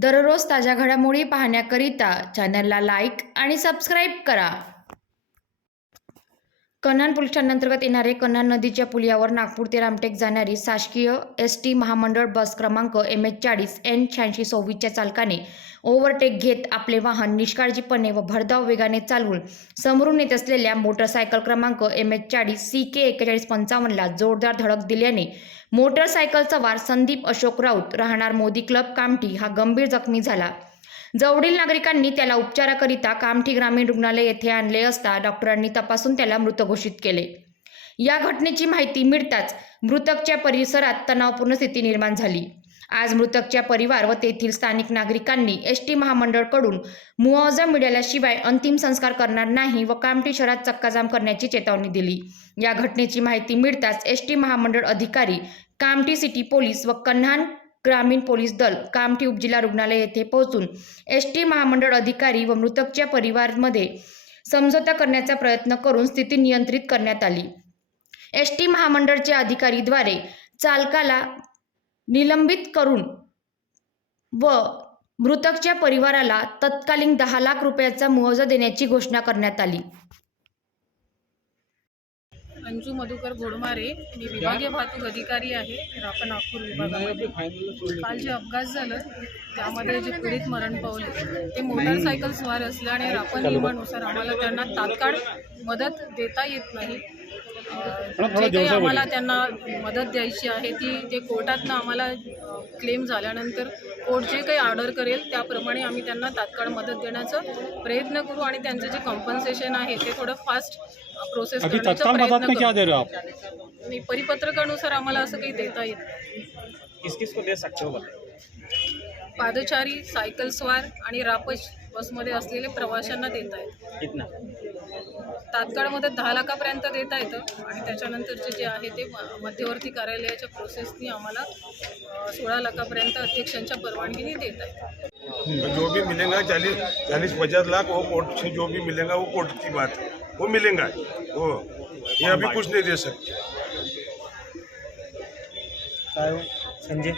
दररोज ताज्या घडामोडी पाहण्याकरिता चॅनलला लाईक आणि सबस्क्राईब करा. कन्हान पोलीस ठाण्याअंतर्गत येणारे कन्हान नदीच्या पुलियावर नागपूर ते रामटेक जाणारी शासकीय एस टी महामंडळ बस क्रमांक एम एच चाळीस एन शहाऐंशी सव्वीसच्या चालकाने ओव्हरटेक घेत आपले वाहन निष्काळजीपणे व भरधाव वेगाने चालवून समोरून येत असलेल्या मोटरसायकल क्रमांक एम एच चाळीस सी के एक्केचाळीस पंचावन्नला जोरदार धडक दिल्याने मोटरसायकल सवार संदीप अशोक राऊत राहणार मोदी क्लब कामठी हा गंभीर जखमी झाला. जवळील नागरिकांनी त्याला उपचाराकरिता कामठी ग्रामीण रुग्णालय येथे आणले असता डॉक्टरांनी तपासून त्याला मृत घोषित केले. या घटनेची माहिती मिळताच मृतकच्या परिसरात तणावपूर्ण स्थिती निर्माण झाली. आज मृतकच्या परिवार व तेथील स्थानिक नागरिकांनी एस टी महामंडळकडून मुआवजा मिळाल्याशिवाय अंतिम संस्कार करणार नाही व कामठी शहरात चक्काजाम करण्याची चेतावणी दिली. या घटनेची माहिती मिळताच एस टी महामंडळ अधिकारी कामठी सिटी पोलीस व कन्हान ग्रामीण पोलीस दल कामठी उपजिल्हा रुग्णालय येथे पोहोचून एस टी महामंडळ अधिकारी व मृतकच्या परिवारमध्ये समझोता करण्याचा प्रयत्न करून स्थिती नियंत्रित करण्यात आली. एस टी महामंडळच्या अधिकारीद्वारे चालकाला निलंबित करून व मृतकच्या परिवाराला तत्कालीन दहा लाख रुपयाचा मुआवजा देण्याची घोषणा करण्यात आली. अंजू मधुकर घोडमारे मी विभागीय वाहतूक अधिकारी आहे. रापा नागपूर विभागामध्ये. काल जे अपघात झालं त्यामध्ये जे पीडित मरण पावले ते मोटरसायकल स्वार असल्याने रापा नियमानुसार आम्हाला त्यांना तात्काळ मदत देता येत नाही. जे काही आम्हाला त्यांना मदत द्यायची आहे ती ते कोर्टातनं आम्हाला क्लेम झाल्यानंतर कोर्ट जे काही ऑर्डर करेल त्याप्रमाणे आम्ही त्यांना तात्काळ मदत देण्याचा प्रयत्न करू आणि त्यांचं जे कॉम्पन्सेशन आहे ते थोडं फास्ट प्रोसेस करण्याचा प्रयत्न करू. हो मी परिपत्रकानुसार आम्हाला असं काही देता येत नाही. किस किस को दे सकते हो बताइए पादचारी सायकल स्वार आणि रापच बसमध्ये असलेले प्रवाशांना देता येत कितना तात्काळ मदत दहा लाखापर्यंत देता येतं आणि त्याच्यानंतरचे जे आहे ते म- मध्यवर्ती कार्यालयाच्या प्रोसेसनी आम्हाला अ, सोळा लाखापर्यंत अध्यक्षांच्या परवानगीने देता येतं तो जो भी मिलेगा चालीस चालीस पचास लाख वो कोर्ट से जो भी मिलेगा वो कोर्ट की बात है। वो मिलेगा वो ये अभी कुछ नहीं दे सकते। काय हो? संजय?